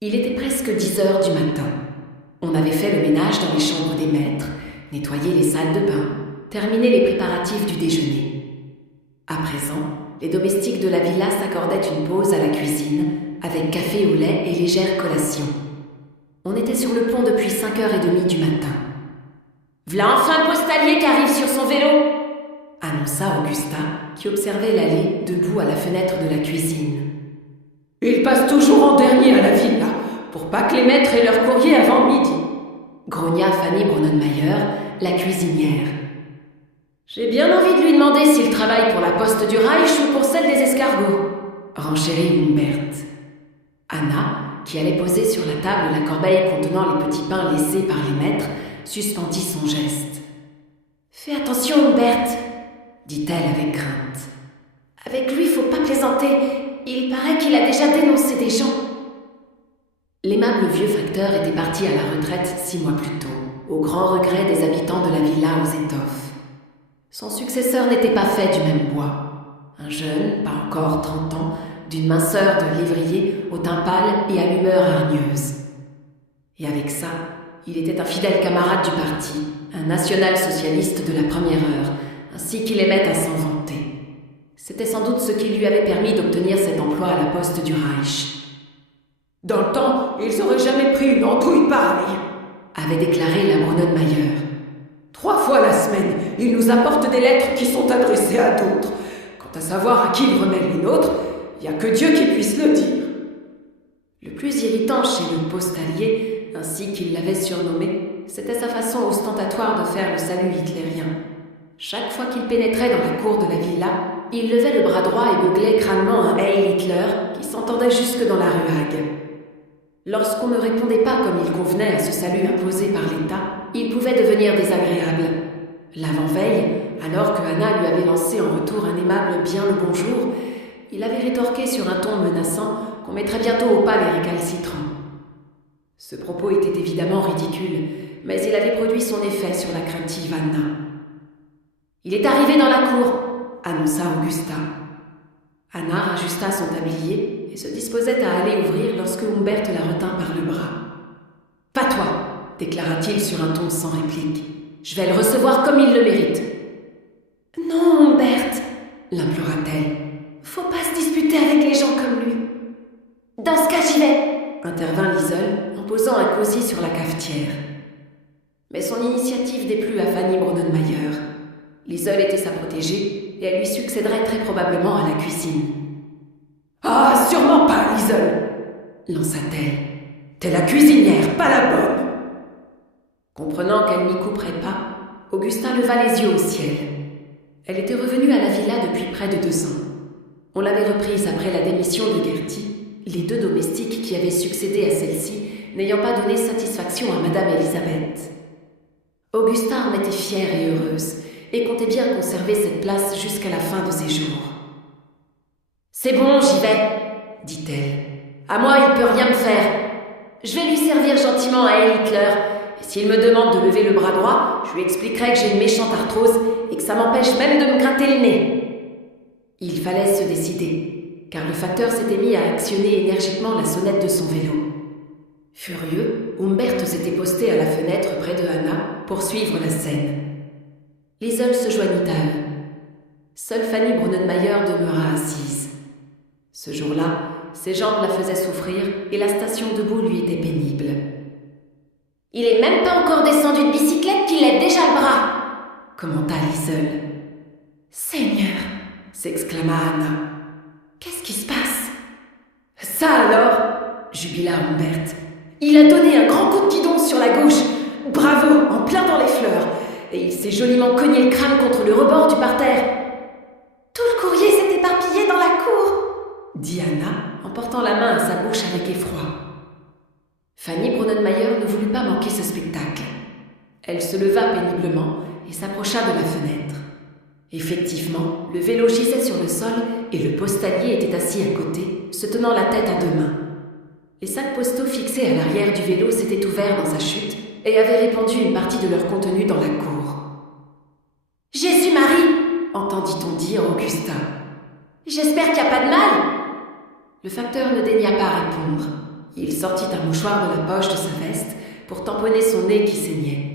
Il était presque 10 heures du matin. On avait fait le ménage dans les chambres des maîtres, nettoyé les salles de bain, terminé les préparatifs du déjeuner. À présent, les domestiques de la villa s'accordaient une pause à la cuisine, avec café au lait et légère collation. On était sur le pont depuis 5h30 du matin. « V'là enfin le postalier qui arrive sur son vélo !» annonça Augusta, qui observait l'allée debout à la fenêtre de la cuisine. « Il passe toujours en dernier à la villa, pour pas que les maîtres aient leur courrier avant midi !» grogna Fanny Bronnenmeyer, la cuisinière. « J'ai bien envie de lui demander s'il travaille pour la poste du Reich ou pour celle des escargots, » renchérit Humbert. Anna, qui allait poser sur la table la corbeille contenant les petits pains laissés par les maîtres, suspendit son geste. « Fais attention, Humbert, » dit-elle avec crainte. « Avec lui, faut pas plaisanter. Il paraît qu'il a déjà dénoncé des gens. » L'aimable vieux facteur était parti à la retraite 6 mois plus tôt, au grand regret des habitants de la villa aux étoffes. Son successeur n'était pas fait du même bois. Un jeune, pas encore 30 ans, d'une minceur de lévrier, au teint pâle et à l'humeur hargneuse. Et avec ça, il était un fidèle camarade du parti, un national-socialiste de la première heure, ainsi qu'il aimait à s'en vanter. C'était sans doute ce qui lui avait permis d'obtenir cet emploi à la poste du Reich. « Dans le temps, ils auraient jamais pris une andouille pareille !» avait déclaré la Bronnenmeyer. 3 fois la semaine, il nous apporte des lettres qui sont adressées à d'autres. Quant à savoir à qui il remet les nôtres, il n'y a que Dieu qui puisse le dire. Le plus irritant chez le postalier, ainsi qu'il l'avait surnommé, c'était sa façon ostentatoire de faire le salut hitlérien. Chaque fois qu'il pénétrait dans la cour de la villa, il levait le bras droit et beuglait crânement un Heil Hitler qui s'entendait jusque dans la rue Hague. Lorsqu'on ne répondait pas comme il convenait à ce salut imposé par l'État, il pouvait devenir désagréable. L'avant-veille, alors que Anna lui avait lancé en retour un aimable bien le bonjour, il avait rétorqué sur un ton menaçant qu'on mettrait bientôt au pas les récalcitrants. Ce propos était évidemment ridicule, mais il avait produit son effet sur la craintive Anna. « Il est arrivé dans la cour !» annonça Augusta. Anna rajusta son tablier et se disposait à aller ouvrir lorsque Humbert la retint par le bras. « Pas toi !» déclara-t-il sur un ton sans réplique. « Je vais le recevoir comme il le mérite. »« Non, Humbert !» l'implora-t-elle. « Faut pas se disputer avec les gens comme lui. »« Dans ce cas, j'y vais !» intervint Liesel en posant un cosy sur la cafetière. Mais son initiative déplut à Fanny Bronnenmeyer. Liesel était sa protégée et elle lui succéderait très probablement à la cuisine. « Ah, sûrement pas, Liesel !» lança-t-elle. « T'es la cuisinière, pas la bonne !» Comprenant qu'elle n'y couperait pas, Augusta leva les yeux au ciel. Elle était revenue à la villa depuis près de 2 ans. On l'avait reprise après la démission de Gertie, les 2 domestiques qui avaient succédé à celle-ci n'ayant pas donné satisfaction à Madame Elisabeth. Augusta en était fière et heureuse, et comptait bien conserver cette place jusqu'à la fin de ses jours. « C'est bon, j'y vais, » dit-elle. « À moi, il peut rien me faire. Je vais lui servir gentiment à Heil Hitler, et s'il me demande de lever le bras droit, je lui expliquerai que j'ai une méchante arthrose et que ça m'empêche même de me gratter le nez. » Il fallait se décider, car le facteur s'était mis à actionner énergiquement la sonnette de son vélo. Furieux, Humbert s'était posté à la fenêtre près de Anna pour suivre la scène. Liesel se joignit à eux. Seule Fanny Bronnenmeyer demeura assise. Ce jour-là, ses jambes la faisaient souffrir et la station debout lui était pénible. « Il est même pas encore descendu de bicyclette qu'il lève déjà le bras !» commenta Liesel. « Seigneur !» s'exclama Anna. « Qu'est-ce qui se passe ?»« Ça alors !» jubila Humbert. « Il a donné un grand coup de guidon sur la gauche. Bravo, en plein dans les fleurs. Et il s'est joliment cogné le crâne contre le rebord du parterre. »« Tout le courrier s'est éparpillé dans la cour !» dit Anna, en portant la main à sa bouche avec effroi. Fanny Bronnenmeyer ne voulut pas manquer ce spectacle. Elle se leva péniblement et s'approcha de la fenêtre. Effectivement, le vélo gisait sur le sol et le postalier était assis à côté, se tenant la tête à 2 mains. Les sacs postaux fixés à l'arrière du vélo s'étaient ouverts dans sa chute et avaient répandu une partie de leur contenu dans la cour. « Jésus-Marie !» entendit-on dire Augusta. « J'espère qu'il n'y a pas de mal !» Le facteur ne daigna pas répondre. Il sortit un mouchoir de la poche de sa veste pour tamponner son nez qui saignait.